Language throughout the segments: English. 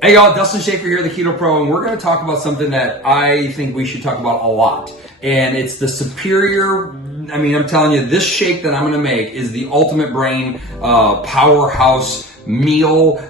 Hey y'all, Dustin Schaefer here, the Keto Pro, and we're going to talk about something that I think we should talk about a lot. And it's the superior, I'm telling you, this shake that I'm going to make is the ultimate brain powerhouse meal,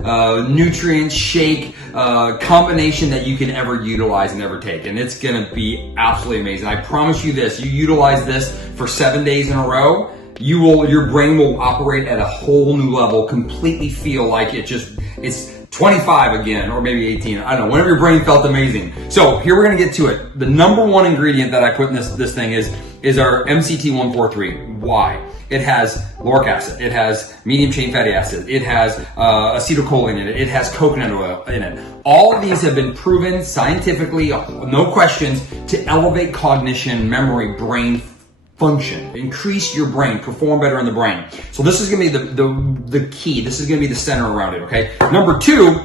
nutrient shake combination that you can ever utilize and ever take. And it's going to be absolutely amazing. I promise you this, you utilize this for 7 days in a row, your brain will operate at a whole new level, completely feel like it's 25 again, or maybe 18. I don't know, whenever your brain felt amazing. So here we're gonna get to it. The number one ingredient that I put in this thing is our MCT 143. Why? It has lauric acid, it has medium chain fatty acid, it has acetylcholine in it, it has coconut oil in it. All of these have been proven scientifically, no questions, to elevate cognition, memory, brain function, increase your brain, perform better in the brain. So this is gonna be the key. This is gonna be the center around it, okay? Number two,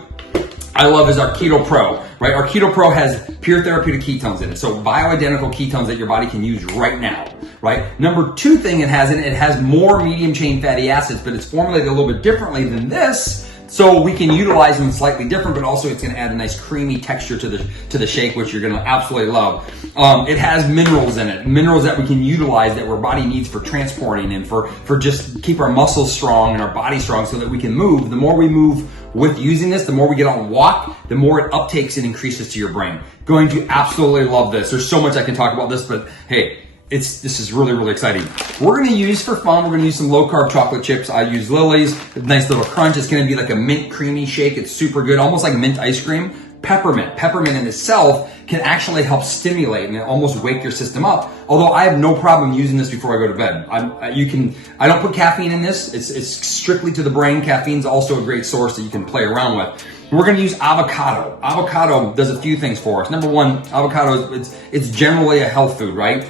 I love is our Keto Pro, right? Our Keto Pro has pure therapeutic ketones in it. So bioidentical ketones that your body can use right now, right? Number two thing it has more medium chain fatty acids, but it's formulated a little bit differently than this. So we can utilize them slightly different, but also it's gonna add a nice creamy texture to the shake, which you're gonna absolutely love. It has minerals in it, minerals that we can utilize that our body needs for transporting and for just keep our muscles strong and our body strong so that we can move. The more we move with using this, the more we get on walk, the more it uptakes and increases to your brain. Going to absolutely love this. There's so much I can talk about this, but hey, this is really, really exciting. We're gonna use for fun, we're gonna use some low carb chocolate chips. I use Lily's, nice little crunch. It's gonna be like a mint creamy shake. It's super good, almost like mint ice cream. Peppermint in itself can actually help stimulate and almost wake your system up. Although I have no problem using this before I go to bed. I don't put caffeine in this. It's strictly to the brain. Caffeine's also a great source that you can play around with. We're gonna use avocado. Avocado does a few things for us. Number one, avocado it's generally a health food, right?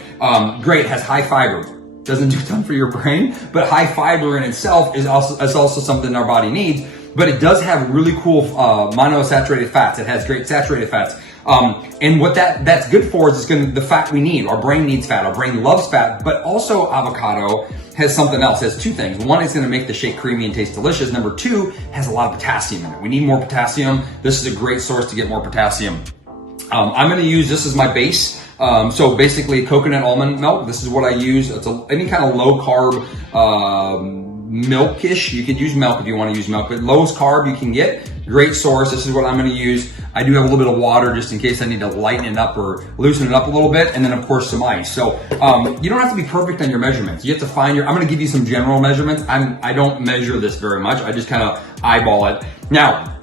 Great, has high fiber. Doesn't do a ton for your brain, but high fiber in itself is also something our body needs. But it does have really cool monounsaturated fats. It has great saturated fats. And what that's good for is the fat we need. Our brain needs fat. Our brain loves fat, but also avocado has something else. It has two things. One, it's gonna make the shake creamy and taste delicious. Number two, has a lot of potassium in it. We need more potassium. This is a great source to get more potassium. I'm gonna use this as my base. So basically coconut almond milk. This is what I use. It's any kind of low carb, milkish. You could use milk if you want to use milk, but lowest carb you can get. Great source. This is what I'm going to use. I do have a little bit of water just in case I need to lighten it up or loosen it up a little bit. And then of course some ice. So you don't have to be perfect on your measurements. You have to find I'm going to give you some general measurements. I don't measure this very much. I just kind of eyeball it. Now,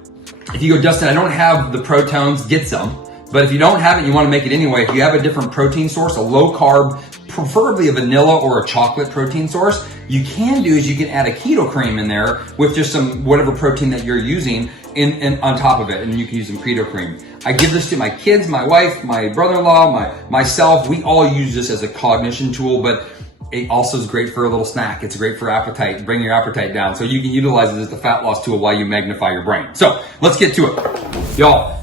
if you go, Dustin, I don't have the Protones, get some. But if you don't have it, you want to make it anyway. If you have a different protein source, a low carb, preferably a vanilla or a chocolate protein source, you can add a keto cream in there with just some whatever protein that you're using in on top of it, and you can use some keto cream. I give this to my kids, my wife, my brother-in-law, myself. We all use this as a cognition tool, but it also is great for a little snack. It's great for appetite, bring your appetite down. So you can utilize it as the fat loss tool while you magnify your brain. So let's get to it. Y'all,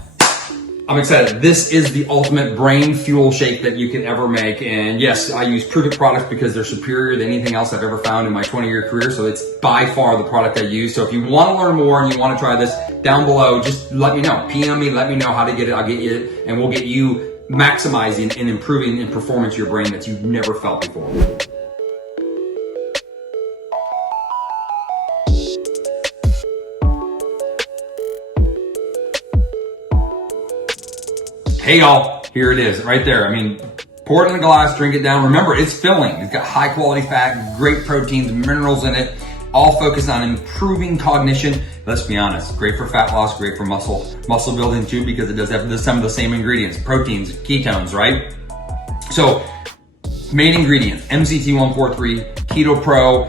I'm excited. This is the ultimate brain fuel shake that you can ever make. And yes, I use proven products because they're superior than anything else I've ever found in my 20-year career. So it's by far the product I use. So if you want to learn more and you want to try this, down below, just let me know. PM me, let me know how to get it. I'll get you it, and we'll get you maximizing and improving in performance of your brain that you've never felt before. Hey y'all, here it is, right there. Pour it in a glass, drink it down. Remember, it's filling. It's got high quality fat, great proteins, minerals in it, all focused on improving cognition. Let's be honest, great for fat loss, great for muscle building too, because it does have some of the same ingredients, proteins, ketones, right? So, main ingredients, MCT 143, Keto Pro.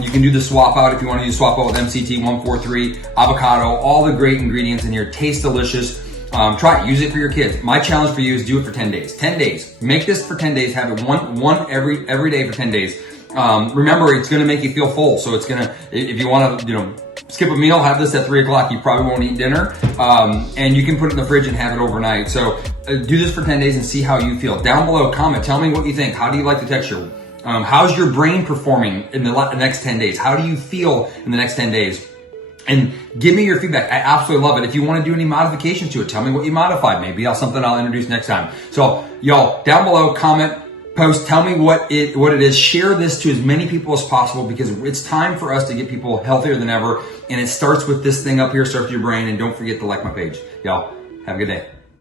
You can do the swap out if you want to do swap out with MCT 143, avocado, all the great ingredients in here, taste delicious. Try it, use it for your kids. My challenge for you is do it for 10 days. 10 days. Make this for 10 days. Have it one every day for 10 days. Remember, it's going to make you feel full. So it's going to, if you want to, skip a meal, have this at 3 o'clock. You probably won't eat dinner. And you can put it in the fridge and have it overnight. So do this for 10 days and see how you feel. Down below, comment. Tell me what you think. How do you like the texture? How's your brain performing in the next 10 days? How do you feel in the next 10 days? And give me your feedback. I absolutely love it. If you want to do any modifications to it, tell me what you modified. Maybe something I'll introduce next time. So y'all, down below, comment, post, tell me what it is. Share this to as many people as possible, because it's time for us to get people healthier than ever. And it starts with this thing up here, starts with your brain. And don't forget to like my page. Y'all, have a good day.